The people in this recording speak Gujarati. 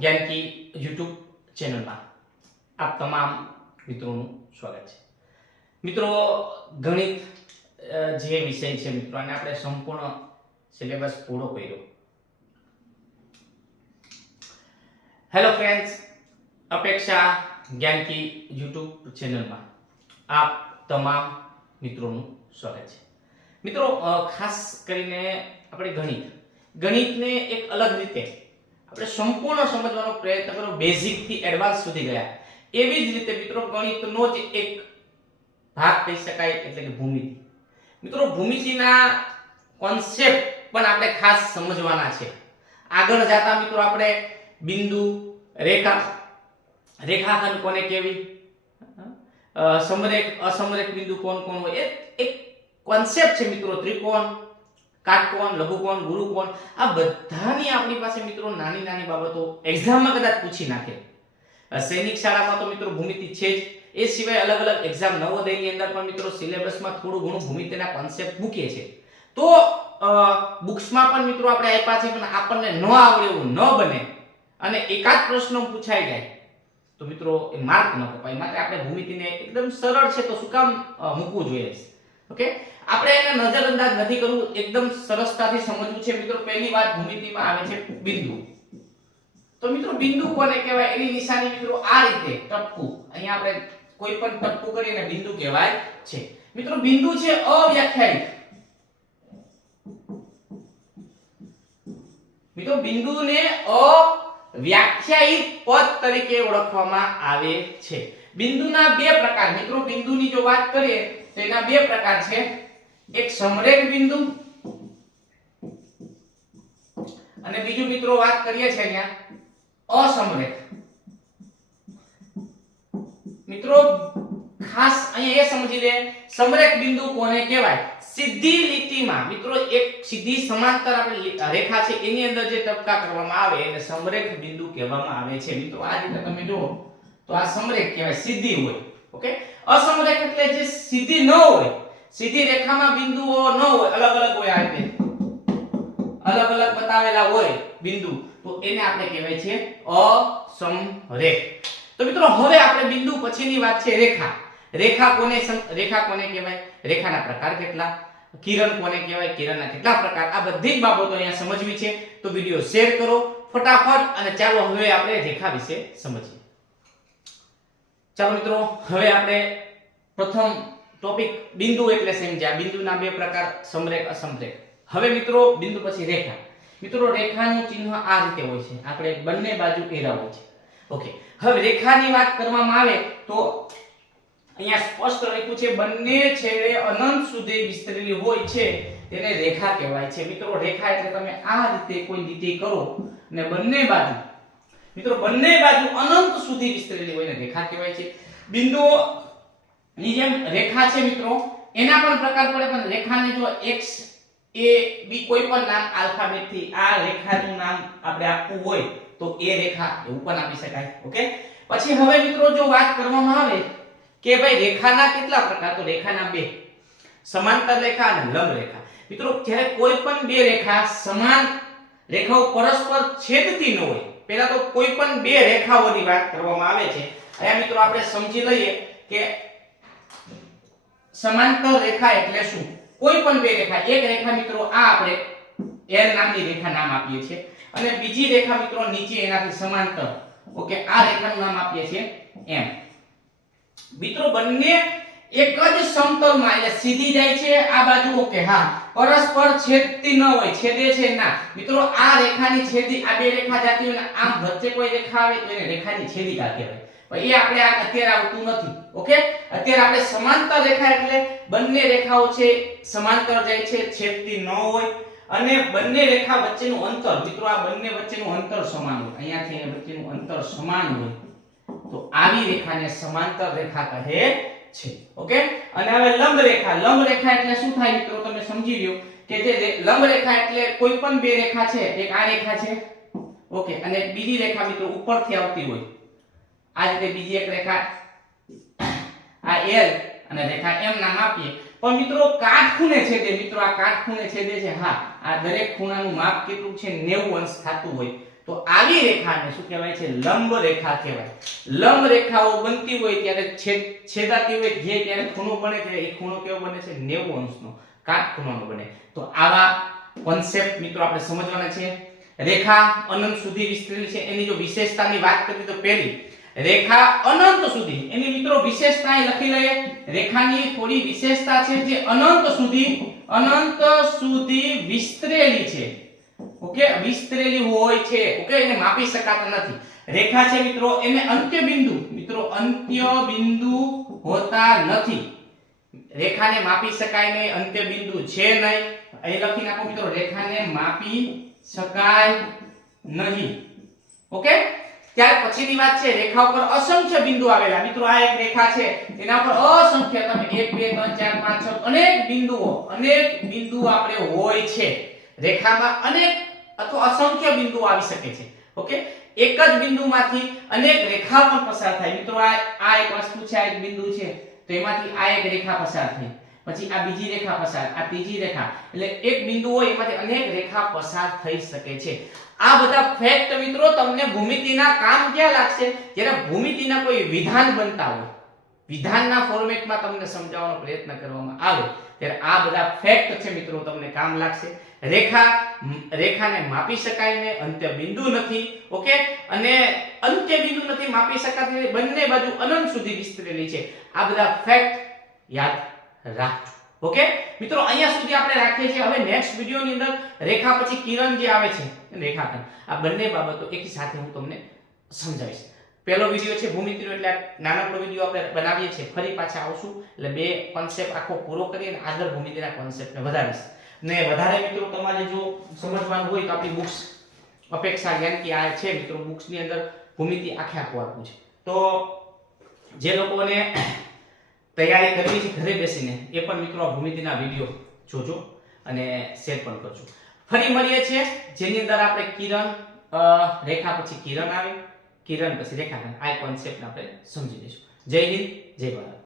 જ્ઞાનકી યુટ્યુબ ચેનલમાં આપ તમામ મિત્રોનું સ્વાગત છે. મિત્રો, ગણિત જે વિષય છે મિત્રો અને આપણે સંપૂર્ણ સિલેબસ પૂરો કર્યો. હેલો ફ્રેન્ડ્સ અપેક્ષા જ્ઞાનકી યુટ્યુબ ચેનલમાં આપ તમામ મિત્રોનું સ્વાગત છે. મિત્રો ખાસ કરીને આપણે ગણિત. ગણિતને એક અલગ રીતે આપણે સંપૂર્ણ સમજવાનો પ્રયત્ન કરો બેઝિકથી એડવાન્સ સુધી ગયા. એવી જ રીતે મિત્રો ગણિતનો જ એક ભાગ કહી શકાય, એટલે કે ભૂમિતિ. મિત્રો ભૂમિતિના કોન્સેપ્ટ પણ આપણે ખાસ સમજવાના છે. આગળ જતા મિત્રો આપણે બિંદુ, રેખા. રેખાખંડ કોને કેવી સમરેખ, અસમરેખ બિંદુ કોણ કોણ હોય? એ એક કોન્સેપ્ટ છે મિત્રો, ત્રિકોણ. કાટકોણ લઘુકોણ ગુરુકોણ આ બધાની આપણી પાસે મિત્રો નાની નાની બાબતો એક્ઝામમાં કદાચ પૂછી નાખે. સૈનિક શાળામાં તો મિત્રો ભૂમિતિ છે જ. એ સિવાય અલગ અલગ એક્ઝામ નવોદયની અંદર પણ મિત્રો સિલેબસમાં થોડું ઘણું ભૂમિતિના કોન્સેપ્ટ મૂકીએ છે તો બુક્સમાં પણ મિત્રો આપણે આપ્યા છે, પણ આપણને ન આવડે એવું ન બને. અને એકાદ પ્રશ્ન પૂછાઈ જાય. તો મિત્રો એ માર્ક ન કપાય. માટે આપણે ભૂમિતિને એકદમ સરળ છે તો શું કામ મૂકવું જોઈએ? ઓકે? આપણે એને નજરઅંદાજ નથી કરવું, એકદમ સરસતાથી સમજવું છે. મિત્રો, પહેલી વાત ભૂમિતિમાં આવે છે બિંદુ. તો મિત્રો, બિંદુ કોને કહેવાય? એની નિશાની મિત્રો આ રીતે, ટપકું. અહીંયા આપણે કોઈ પણ ટપકું કરીને બિંદુ કહેવાય છે. મિત્રો, બિંદુ છે અવ્યાખ્યાયિત. મિત્રો, બિંદુને અવ્યાખ્યાયિત પદ તરીકે ઓળખવામાં આવે છે. બિંદુના બે પ્રકાર. મિત્રો, બિંદુની જો વાત કરીએ તો એના બે પ્રકાર છે. એક સમરેખ બિંદુ અને બીજું મિત્રો વાત કરીએ છે અહીંયા અસમરેખ. મિત્રો, ખાસ અહીંયા એ સમજી લે, સમરેખ બિંદુ કોને કહેવાય? સીધી લીટીમાં. મિત્રો, એક સીધી સમાંતર આપણે રેખા છે, એની અંદર જે ટપકા કરવામાં આવે, એને સમરેખ બિંદુ કહેવામાં આવે છે. મિત્રો, આ રીતે તમે જુઓ, તો આ સમરેખ કહેવાય, સીધી હોય. ઓકે? અસમરેખ એટલે જે સીધી ન હોય, સીધી રેખામાં બિંદુઓ ન હોય, અલગ અલગ હોય આ રીતે. અલગ અલગ બતાવેલા હોય બિંદુ, તો એને આપણે કહેવાય છે અસમરેખ. તો મિત્રો, હવે આપણે બિંદુ પછીની વાત છે રેખા. રેખા કોને રેખા કોને કહેવાય? રેખાના પ્રકાર કેટલા? કિરણ કોને કહેવાય? કિરણના કેટલા પ્રકાર? આ બધી જ બાબતો અહીંયા સમજવી છે. તો વિડિયો શેર કરો, ફટાફટ અને ચાલો હવે આપણે રેખા વિશે સમજીએ. ચાલો મિત્રો, હવે આપણે પ્રથમ ટોપિક બિંદુ એટલે સમજ્યા બિંદુના બે પ્રકાર, સમરેખ, અસમરેખ. હવે મિત્રો, બિંદુ પછી રેખા. મિત્રો, રેખાનું ચિહ્ન આ રીતે હોય છે. આપણે બંને બાજુ એરા હોય છે. ઓકે હવે રેખાની વાત કરવામાં આવે તો અહીંયા સ્પષ્ટ લખ્યું છે, બંને છેડે અનંત સુધી વિસ્તરેલી હોય છે, તેને રેખા કહેવાય છે. મિત્રો, રેખા એટલે તમે આ રીતે કોઈ લીટી કરો અને બંને બાજુ મિત્રો, બંને બાજુ અનંત સુધી વિસ્તરેલી હોય ને રેખા કહેવાય છે. બિંદુઓ ની જેમ રેખા છે મિત્રો, એના પણ પ્રકાર પડે, પણ રેખાને જો x, a, b કોઈ પણ નામ આલ્ફાબેટથી આ રેખાનું નામ આપણે આપવું હોય, તો એ રેખા એવું પણ આપી શકાય ઓકે પછી હવે મિત્રો, જો વાત કરવામાં આવે કે ભાઈ રેખાના કેટલા પ્રકાર, તો રેખાના બે. સમાંતર રેખા અને લંબ રેખા. મિત્રો, જ્યારે કોઈ પણ બે રેખા સમાન રેખાઓ પરસ્પર છેદતી ન હોય પહેલા તો કોઈ પણ બે રેખાઓની વાત કરવામાં આવે છે. અહીંયા મિત્રો આપણે સમજી લઈએ કે સમાંતર રેખા એટલે શું? કોઈ પણ બે રેખા. એક રેખા મિત્રો આ આપણે L નામની રેખા નામ આપીએ છીએ. અને બીજી રેખા મિત્રો નીચે એનાથી સમાંતર. ઓકે, આ રેખાનું નામ આપીએ છીએ M. મિત્રો, બંને એક જ સમતલમાં, એટલે સીધી જાય છે આ બાજુ, ઓકે, હા. પરસ્પર છેદતી ન હોય, છેદે છે ના. મિત્રો, આ રેખાની છેદી, આ બે રેખા જાતી હોય આમ વચ્ચે કોઈ રેખા આવે તો એને રેખાની છેદિકા કહેવાય. એ આપણે અત્યારે આવતું નથી, ઓકે? અત્યારે આપણે સમાંતર રેખા એટલે બંને રેખાઓ છે, સમાંતર જાય છે, છેદતી ન હોય. અને બંને રેખા વચ્ચેનું અંતર, મિત્રો, આ બંને વચ્ચેનું અંતર સમાન હોય. અહીંયાથી અહીંયા વચ્ચેનું અંતર સમાન હોય. તો આવી રેખાને સમાંતર રેખા કહે છે. ઓકે? અને હવે લંબ રેખા લંબ રેખા એટલે શું થાય મિત્રો? તમે સમજી લ્યો કે જે લંબ રેખા એટલે કોઈ પણ બે રેખા છે. એક આ રેખા છે. ઓકે? અને બીજી રેખા મિત્રો ઉપરથી આવતી હોય. આ રીતે બીજી એક રેખા આ L અને રેખા M નામ આપીએ. પણ મિત્રો કાટખૂણે છેદે મિત્રો, આ કાટખૂણે છેદે છે હા, આ દરેક ખૂણાનું માપ કેટલું છે? 90 અંશ થતું હોય. તો આવી રેખાને શું કહેવાય છે? લંબ રેખા કહેવાય. લંબ રેખાઓ બનતી હોય ત્યારે છેદ, છેદાતી હોય જે ત્યારે ખૂણો બને છે, એ ખૂણો કેવો બને છે? 90 અંશનો, કાટ ખૂણોનો બને. તો આવા કોન્સેપ્ટ મિત્રો આપણે સમજવાના છે. રેખા અનંત સુધી વિસ્તરેલી છે. એની જો વિશેષતાની વાત કરીએ તો પહેલી, રેખા અનંત સુધી, એની મિત્રો વિશેષતા એ લખી લઈએ. રેખાની થોડી વિશેષતા છે જે અનંત સુધી અનંત સુધી વિસ્તરેલી છે. ઓકે, વિસ્તરેલી હોય છે, ઓકે, એને માપી શકાતા નથી. રેખા છે મિત્રો, એને અંત્ય બિંદુ મિત્રો અંત્ય બિંદુ હોતા નથી. રેખાને માપી શકાય નહીં અંત્ય બિંદુ છે નહીં. અહીં લખી નાખો મિત્રો, રેખાને માપી શકાય નહીં. ઓકે? ત્યાર પછીની વાત છે, રેખા ઉપર અસંખ્ય બિંદુ આવેલા. મિત્રો, આ એક રેખા છે, એના ઉપર અસંખ્ય તમે 1 2 3 4 5 6 અનેક બિંદુઓ, અનેક બિંદુ આપણે હોય છે. રેખામાં અનેક અથવા અસંખ્ય બિંદુ આવી શકે છે. ઓકે? એક જ બિંદુમાંથી અનેક રેખા પણ પસાર થાય. મિત્રો, આ આ એક વસ્તુ છે, આ એક બિંદુ છે. તો એમાંથી આ એક રેખા પસાર થઈ. પછી આ બીજી રેખા પસાર, આ ત્રીજી રેખા. એટલે એક બિંદુ હોય એમાંથી અનેક રેખા પસાર થઈ શકે છે. આ બધા ફેક્ટ મિત્રો તમને ભૂમિતિના કામ ક્યાં લાગશે? જ્યારે ભૂમિતિના કોઈ વિધાન બનતા હોય, વિધાનના ફોર્મેટમાં તમને સમજાવવાનો પ્રયત્ન કરવામાં આવે, ત્યારે આ બધા ફેક્ટ છે મિત્રો, તમને કામ લાગશે. રેખા, રેખાને માપી શકાય ને અંત્ય બિંદુ નથી, ઓકે? અને અંત્ય બિંદુ નથી માપી શકાતી બંને બાજુ અનંત સુધી વિસ્તરેલી છે. આ બધા ફેક્ટ યાદ રાખજો, ઓકે? મિત્રો, અહીંયા સુધી આપણે રાખીએ છીએ. હવે નેક્સ્ટ વિડિયોની અંદર રેખા પછી કિરણ જે આવે છે, રેખાખંડ, આ બંને બાબતો એક સાથે હું તમને સમજાવીશ. પહેલો વિડિયો છે ભૂમિતિનો એટલે નાનકડો વીડિયો આપણે બનાવીએ છીએ. ફરી પાછા આવશું. એટલે બે કોન્સેપ્ટ આખો પૂરો કરી અને આગળ ભૂમિતિના કોન્સેપ્ટને વધારીશ. ને વધારે મિત્રો તમારે જો સમજવાનું હોય તો આપણી બુક્સ અપેક્ષા જ્ઞાન કે આ છે મિત્રો બુક્સની અંદર ભૂમિતિ આખે આખું આપવું છે. તો જે લોકોને તૈયારી કરવી છે ઘરે બેસીને, એ પણ મિત્રો ભૂમિતિના વીડિયો જોજો અને શેર પણ કરજો. ફરી મળીએ છીએ. જેની અંદર આપણે કિરણ રેખા પછી કિરણ આવે. કિરણ પછી રેખાખંડ આ કોન્સેપ્ટ આપણે સમજી લઈશું. જય હિન્દ જય ભારત.